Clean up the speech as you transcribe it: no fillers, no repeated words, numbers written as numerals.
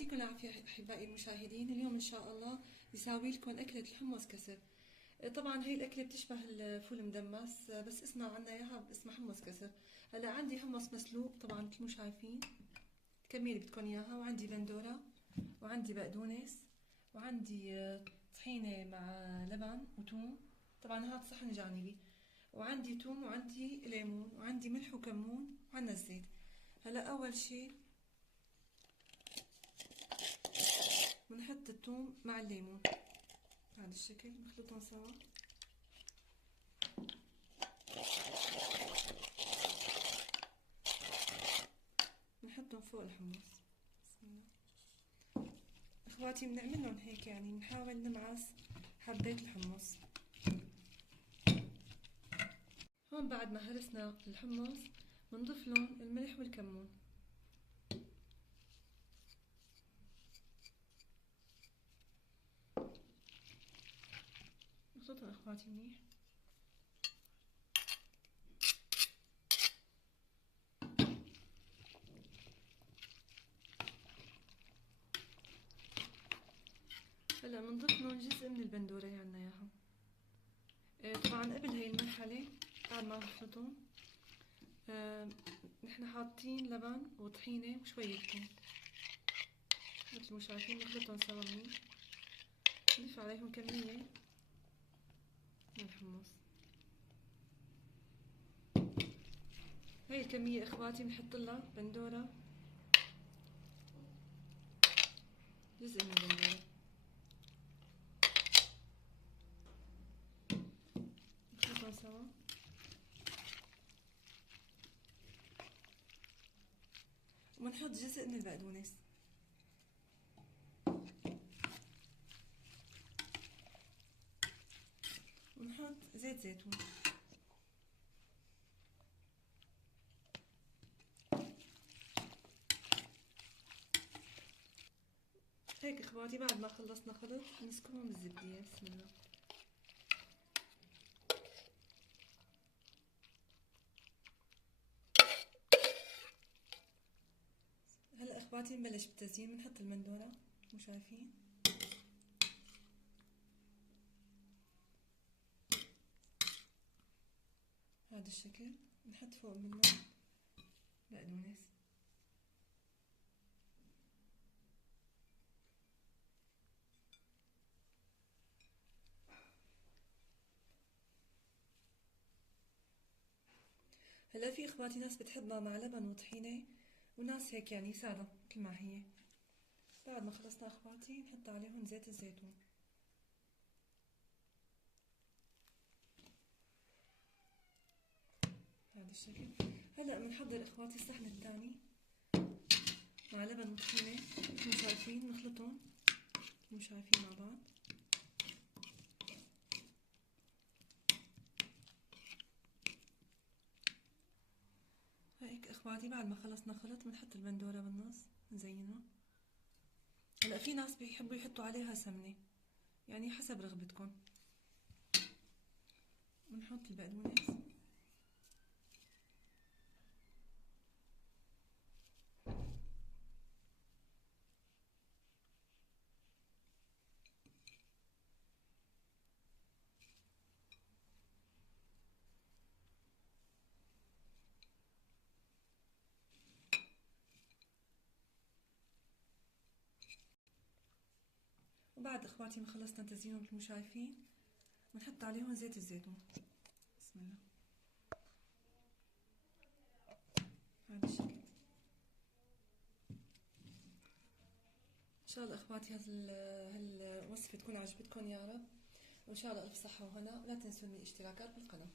يعطيكم العافية أحبائي المشاهدين. اليوم إن شاء الله بساوي لكم أكلة الحمص كسر. طبعا هي الأكلة بتشبه الفول المدمس، بس اسمها عنا إياها اسمها حمص كسر. هلا عندي حمص مسلوق طبعا مثل ما شايفين، الكمية اللي بدكم إياها، وعندي بندورة، وعندي بقدونس، وعندي طحينة مع لبن وتوم. طبعا هذا صحن جانبي، وعندي توم، وعندي ليمون، وعندي ملح وكمون، وعندنا الزيت. هلا أول شي بنحط الثوم مع الليمون بهذا الشكل، بنخلطهم سوا. بنحطهم فوق الحمص. بسم الله. اخواتي بنعملهم هيك، يعني بنحاول نمعس حبات الحمص. هون بعد ما هرسنا الحمص بنضيف لهم الملح والكمون. نخلطهم اخواتي منيح. هلا بنضيف لهم جزء من البندورة اللي عنا اياها. طبعا قبل هاي المرحلة بعد ما نخلطهم نحن حاطين لبن وطحينة وشوية توم مثل ما شايفين. نخلطهم سوا منيح، نضيف عليهم كمية من الحمص. هاي الكمية اخواتي بنحط لها بندورة، جزء من البندورة. نخلطهم سوا. وبنحط جزء من البقدونس. ونحط زيت زيتون. هيك اخواتي بعد ما خلصنا خلط نسكبهم بالزبدية. بسم الله. هلا اخواتي نبلش بالتزيين. بنحط المندورة مو شايفين، هذا الشكل. بنحط فوق منه بقدونس. هلا في اخواتي ناس بتحبها مع لبن وطحينة، وناس هيك يعني سادة مثل ما هي. بعد ما خلصنا اخواتي نحط عليهم زيت الزيتون. هذا الشكل. هلا بنحضر اخواتي الصحن الثاني مع لبن وطحينة مثل ما شايفين. نخلطهم مثل ما شايفين مع بعض. هيك اخواتي بعد ما خلصنا خلط بنحط البندورة بالنص نزينها. هلا في ناس بيحبوا يحطوا عليها سمنة، يعني حسب رغبتكم. بنحط البقدونس. وبعد اخواتي ما خلصنا تزيينهم مثل ما شايفين بنحط عليهم زيت الزيتون. بسم الله. هذا الشكل. ان شاء الله اخواتي هالوصفة تكون عجبتكم يا رب، وان شاء الله الف صحة وهنا. ولا تنسوا الاشتراكات بالقناة.